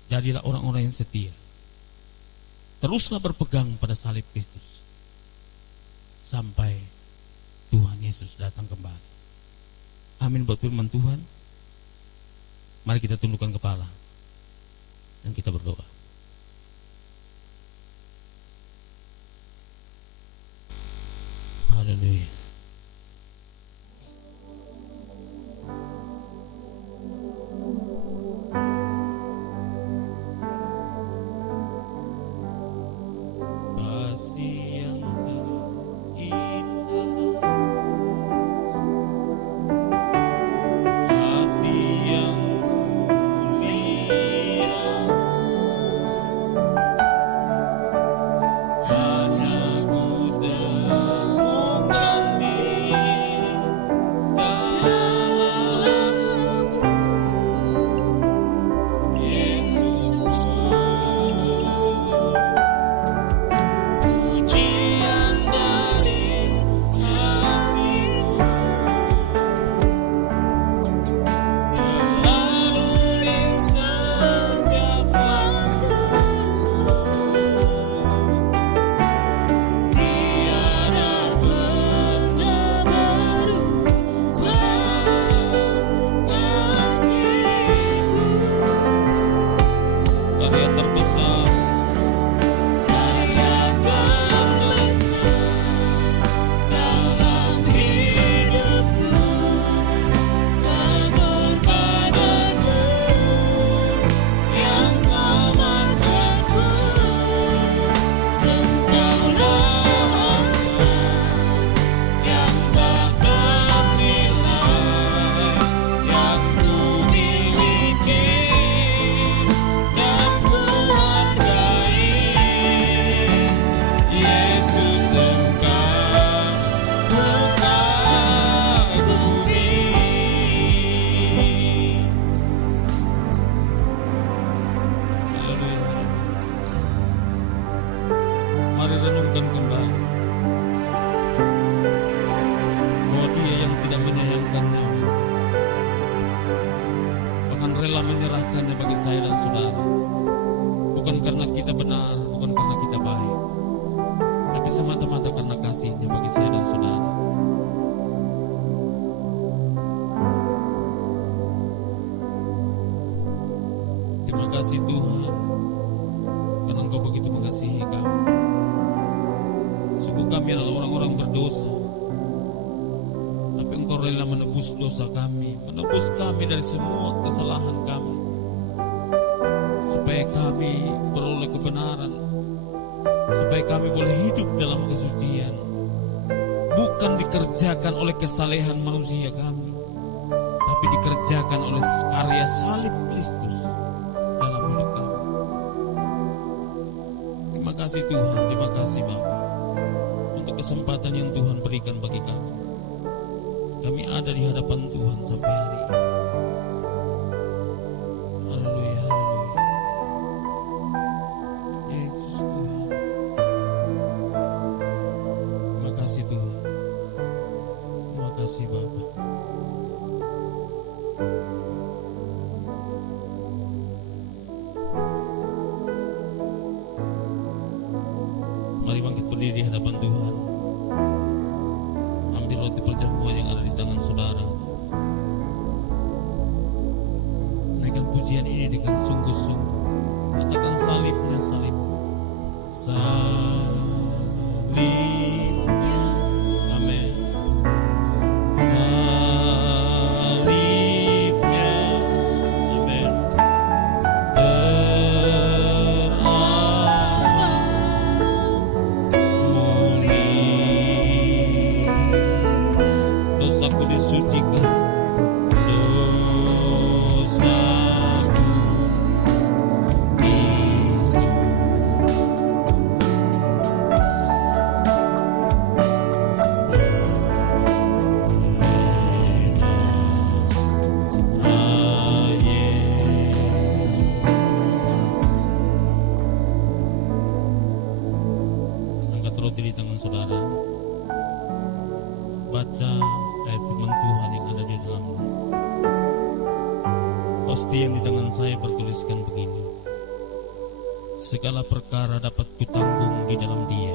Jadilah orang-orang yang setia. Teruslah berpegang pada salib Kristus sampai Tuhan Yesus datang kembali. Amin buat firman Tuhan. Mari kita tundukkan kepala dan kita berdoa. Haleluya. Kasih yang terindah, hati yang mulia, hanya ku temukan di dalam-Mu, Yesusku. Pujian dari hatiku selalu di setiap waktu. Tiada pernah berubah kasih-Ku. Karya terbesar, karya terbesar dalam hidupku, pengorbananmu yang sangat agung. Engkaulah harta yang tak ternilai yang ku miliki dan ku hargai. Yesus, Engkau mengagumi. Haleluya. Mari renungkan kembali bahwa Dia yang tidak menyayangkan nyawa, bahkan rela menyerahkannya bagi saya dan saudara, bukan karena kita benar, bukan karena kita baik, tapi semata-mata karena kasih-Nya bagi saya dan saudara. Terima kasih Tuhan, karena Engkau begitu mengasihi kami. Sungguh kami adalah orang-orang berdosa, tapi Engkau rela menebus dosa kami, menebus kami dari semua kesalahan kami, supaya kami beroleh kebenaran, supaya kami boleh hidup dalam kesucian, bukan dikerjakan oleh kesalehan manusia kami, tapi dikerjakan oleh karya salib Kristus dalam hidup kami. Terima kasih Tuhan, terima kasih Bapa untuk kesempatan yang Tuhan berikan bagi kami. Kami ada di hadapan Tuhan sampai hari ini. Haleluya, haleluya. Yesus Tuhan. Terima kasih Tuhan. Terima kasih Bapa. Mari bangkit berdiri di hadapan Tuhan. Ambil roti perjamuan yang ada di tangan saudara. Naikkan pujian ini dengan sungguh-sungguh. Katakan salibnya, salib. Salibnya. Amin. Salibnya. Amin. Dosaku disucikan, dosaku angkat roti di tangan saudara, baca ayat firman Tuhan yang ada di dalamnya. Hosti yang di tangan saya bertuliskan begini: segala perkara dapat kutanggung di dalam Dia.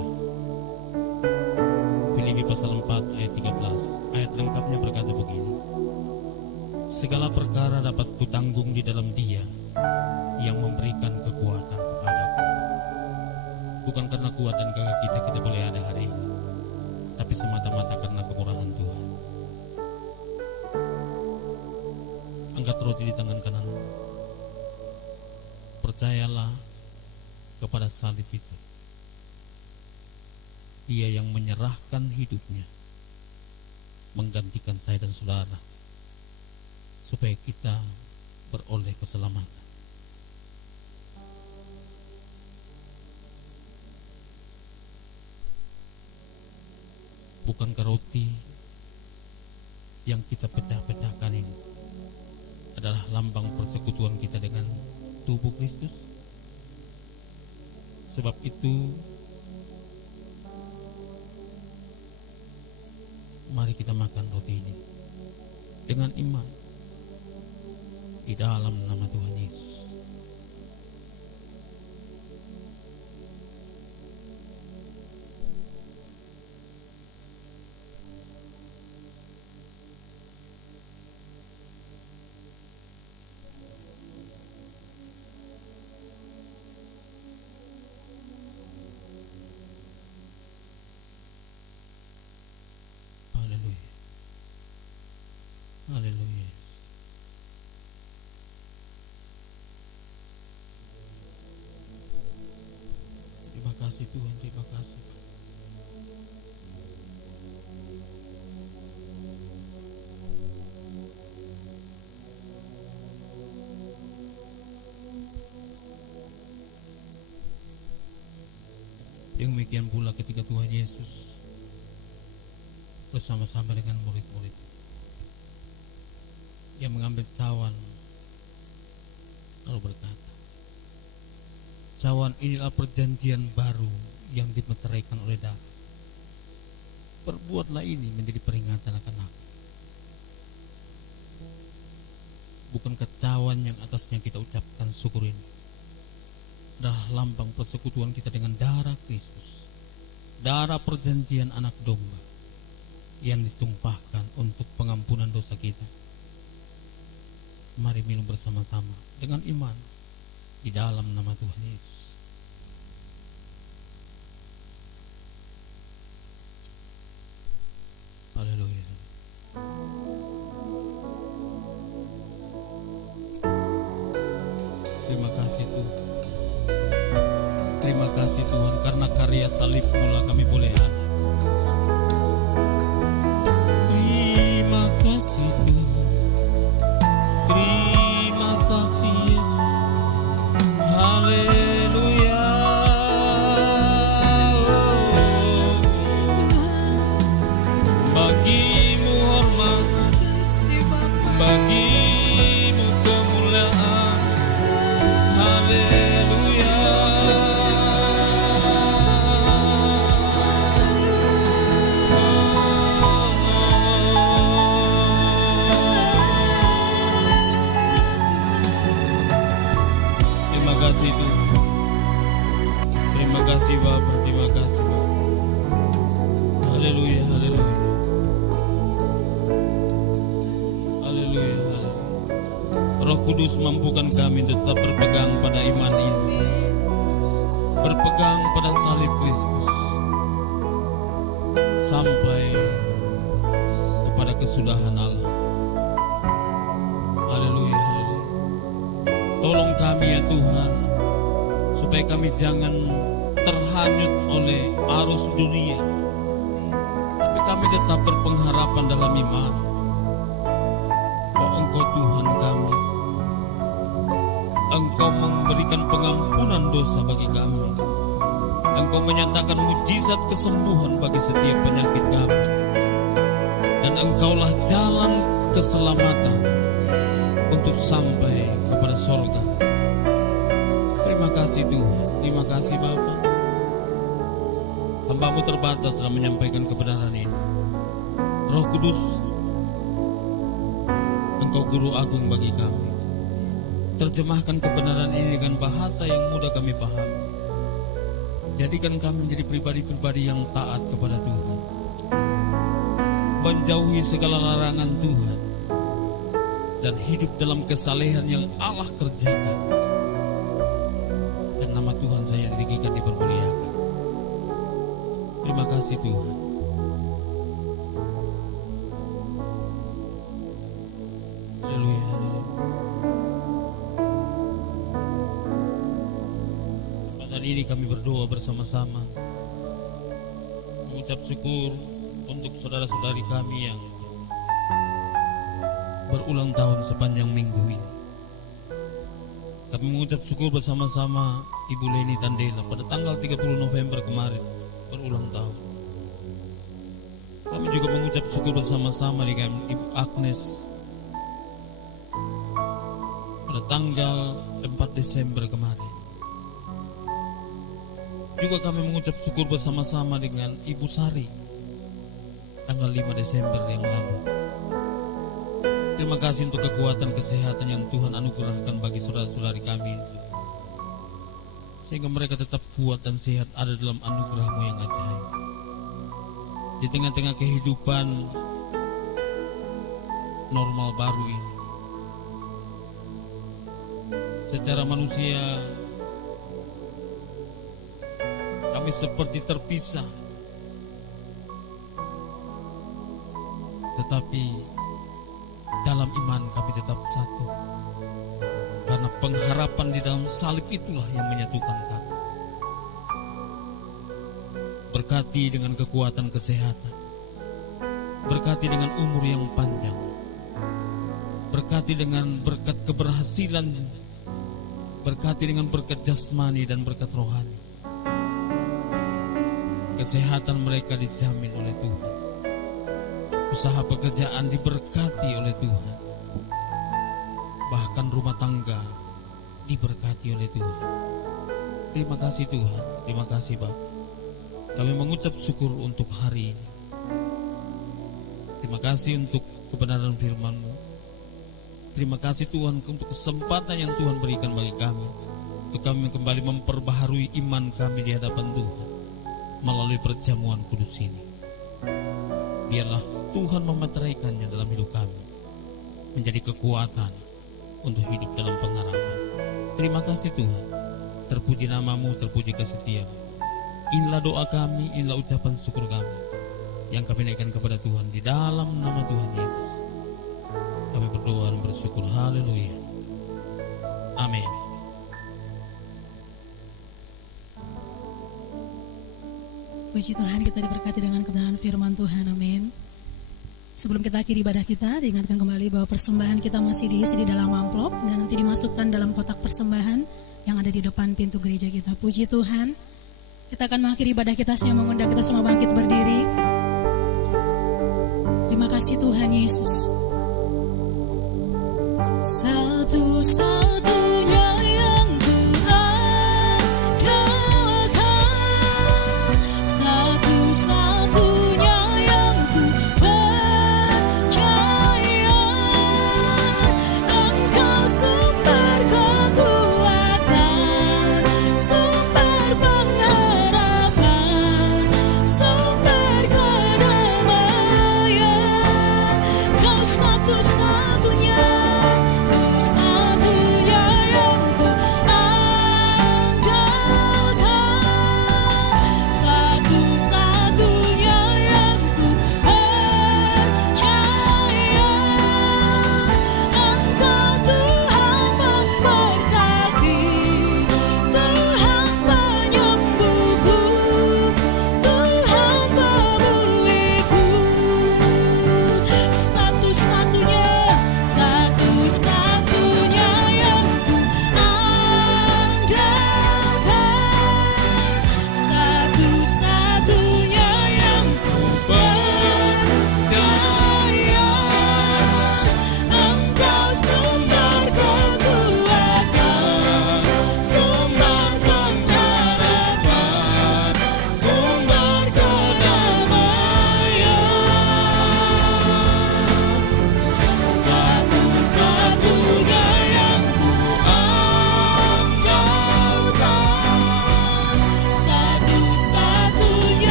Filipi pasal 4 ayat 13. Ayat lengkapnya berkata begini: segala perkara dapat kutanggung di dalam Dia yang memberikan kekuatan kepadaku. Bukan karena kuat dan gagah kita boleh ada hari ini, tapi semata-mata karena kemurahan Tuhan. Angkat roti di tangan kanan. Percayalah kepada salib itu. Dia yang menyerahkan hidupnya menggantikan saya dan saudara, supaya kita beroleh keselamatan. Bukankah roti yang kita pecah-pecahkan ini adalah lambang persekutuan kita dengan tubuh Kristus? Sebab itu, mari kita makan roti ini dengan iman di dalam nama Tuhan Yesus. Haleluya. Terima kasih Tuhan, terima kasih. Yang demikian pula ketika Tuhan Yesus bersama-sama dengan murid-murid, yang mengambil cawan lalu berkata, cawan inilah perjanjian baru yang dimeteraikan oleh darah. Perbuatlah ini menjadi peringatan akan aku. Bukankah cawan yang atasnya kita ucapkan syukur ini adalah lambang persekutuan kita dengan darah Kristus, darah perjanjian anak domba yang ditumpahkan untuk pengampunan dosa kita. Mari minum bersama-sama dengan iman di dalam nama Tuhan Yesus. Haleluya. Terima kasih Tuhan. Terima kasih Tuhan, karena karya salib-Mu lah kami boleh ada. Terima kasih Tuhan. Terima kasih Yesus. Haleluya. Bagimu hormat, bagimu kemuliaan. Haleluya. Kudus mampukan kami tetap berpegang pada iman ini, berpegang pada salib Kristus sampai kepada kesudahan Allah. Haleluya, haleluya. Tolong kami ya Tuhan, supaya kami jangan terhanyut oleh arus dunia, tapi kami tetap berpengharapan dalam iman bahwa Engkau Tuhan kami. Engkau memberikan pengampunan dosa bagi kami. Engkau menyatakan mujizat kesembuhan bagi setiap penyakit kami. Dan Engkaulah jalan keselamatan untuk sampai kepada sorga. Terima kasih Tuhan, terima kasih Bapa. Hamba-Mu terbatas dalam menyampaikan kebenaran ini. Roh Kudus, Engkau Guru Agung bagi kami. Terjemahkan kebenaran ini dengan bahasa yang mudah kami pahami. Jadikan kami menjadi pribadi-pribadi yang taat kepada Tuhan, menjauhi segala larangan Tuhan, dan hidup dalam kesalehan yang Allah kerjakan. Dan nama Tuhan saya ditinggikan, dipermuliakan. Terima kasih Tuhan. Haleluya, haleluya. Pada ini kami berdoa bersama-sama, mengucap syukur untuk saudara-saudari kami yang berulang tahun sepanjang minggu ini. Kami mengucap syukur bersama-sama Ibu Leni Tandela pada tanggal 30 November kemarin berulang tahun. Kami juga mengucap syukur bersama-sama dengan Ibu Agnes pada tanggal 4 Desember kemarin. Juga kami mengucap syukur bersama-sama dengan Ibu Sari tanggal 5 Desember yang lalu. Terima kasih untuk kekuatan kesehatan yang Tuhan anugerahkan bagi saudara-saudari kami, sehingga mereka tetap kuat dan sehat ada dalam anugerah-Mu yang ajaib. Di tengah-tengah kehidupan normal baru ini, secara manusia kami seperti terpisah, tetapi dalam iman kami tetap satu, karena pengharapan di dalam salib itulah yang menyatukan kami. Berkati dengan kekuatan kesehatan, berkati dengan umur yang panjang, berkati dengan berkat keberhasilan, berkati dengan berkat jasmani dan berkat rohani. Kesehatan mereka dijamin oleh Tuhan. Usaha pekerjaan diberkati oleh Tuhan. Bahkan rumah tangga diberkati oleh Tuhan. Terima kasih Tuhan, terima kasih Bapak. Kami mengucap syukur untuk hari ini. Terima kasih untuk kebenaran firman-Mu. Terima kasih Tuhan untuk kesempatan yang Tuhan berikan bagi kami, untuk kami kembali memperbaharui iman kami di hadapan Tuhan melalui perjamuan kudus ini. Biarlah Tuhan memeteraikannya dalam hidup kami, menjadi kekuatan untuk hidup dalam pengharapan. Terima kasih Tuhan. Terpuji nama-Mu, terpuji kesetiaan-Mu. Inilah doa kami, inilah ucapan syukur kami yang kami naikkan kepada Tuhan di dalam nama Tuhan Yesus. Kami berdoa dan bersyukur. Haleluya. Amin. Puji Tuhan, kita diberkati dengan kebenaran firman Tuhan. Amin. Sebelum kita akhiri ibadah kita, diingatkan kembali bahwa persembahan kita masih diisi di dalam amplop dan nanti dimasukkan dalam kotak persembahan yang ada di depan pintu gereja kita. Puji Tuhan. Kita akan mengakhiri ibadah kita. Saya mengundang kita semua bangkit berdiri. Terima kasih Tuhan Yesus. Satu-satunya yang ku andalkan, satu-satunya yang ku percaya, Engkau sumber kekuatan, sumber pengharapan, sumber kedamaian. Kau satu-satunya, Kau satu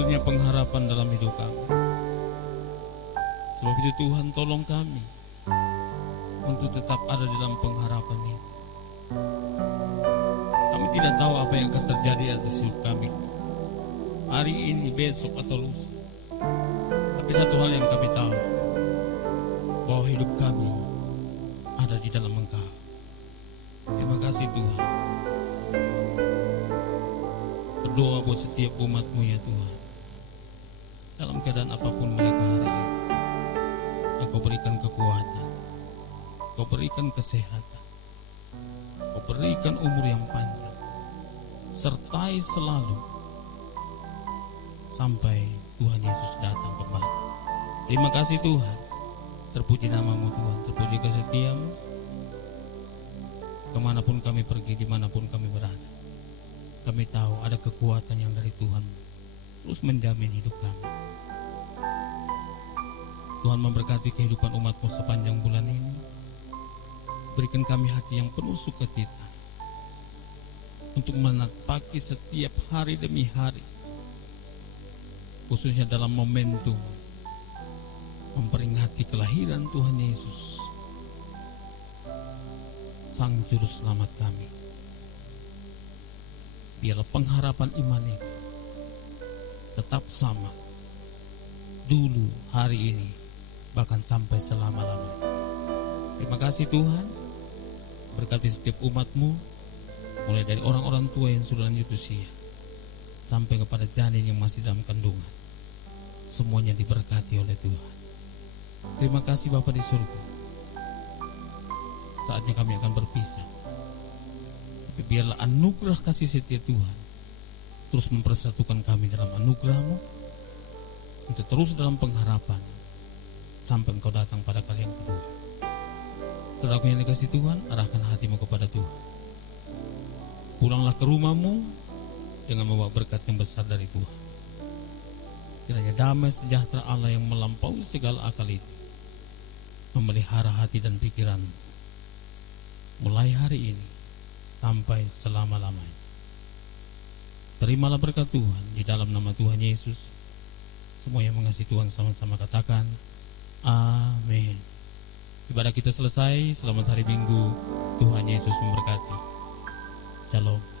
satu-satunya pengharapan dalam hidup kami. Sebab itu Tuhan, tolong kami untuk tetap ada dalam pengharapan ini. Kami tidak tahu apa yang akan terjadi atas hidup kami hari ini, besok, atau lusa. Tapi satu hal yang kami tahu, bahwa hidup kami ada di dalam Engkau. Terima kasih Tuhan. Berdoa buat setiap umat-Mu ya Tuhan, dalam keadaan apapun mereka hari ini, Engkau berikan kekuatan, Engkau berikan kesehatan, Engkau berikan umur yang panjang, sertai selalu sampai Tuhan Yesus datang kembali. Terima kasih Tuhan. Terpuji nama-Mu Tuhan, terpuji kesetiaan-Mu. Kemanapun kami pergi, dimanapun kami berada, kami tahu ada kekuatan yang dari Tuhan terus menjamin hidup kami. Tuhan memberkati kehidupan umat-Mu sepanjang bulan ini. Berikan kami hati yang penuh sukacita untuk menapaki setiap hari demi hari, khususnya dalam momentum memperingati kelahiran Tuhan Yesus, Sang Juru Selamat kami. Biarlah pengharapan iman itu tetap sama dulu, hari ini, bahkan sampai selama-lamanya. Terima kasih Tuhan. Berkati setiap umat-Mu, mulai dari orang-orang tua yang sudah lanjut usia sampai kepada janin yang masih dalam kandungan. Semuanya diberkati oleh Tuhan. Terima kasih Bapa di surga. Saatnya kami akan berpisah, tapi biarlah anugerah kasih setia Tuhan terus mempersatukan kami dalam anugerah-Mu, untuk terus dalam pengharapan sampai Engkau datang pada kali yang kedua. Saudaraku yang dikasih Tuhan, arahkan hatimu kepada Tuhan. Pulanglah ke rumahmu dengan membawa berkat yang besar dari Tuhan. Kiranya damai sejahtera Allah yang melampaui segala akal itu memelihara hati dan pikiran mulai hari ini sampai selama-lamanya. Terimalah berkat Tuhan di dalam nama Tuhan Yesus. Semua yang mengasihi Tuhan sama-sama katakan amin. Ibadah kita selesai. Selamat hari Minggu. Tuhan Yesus memberkati. Shalom.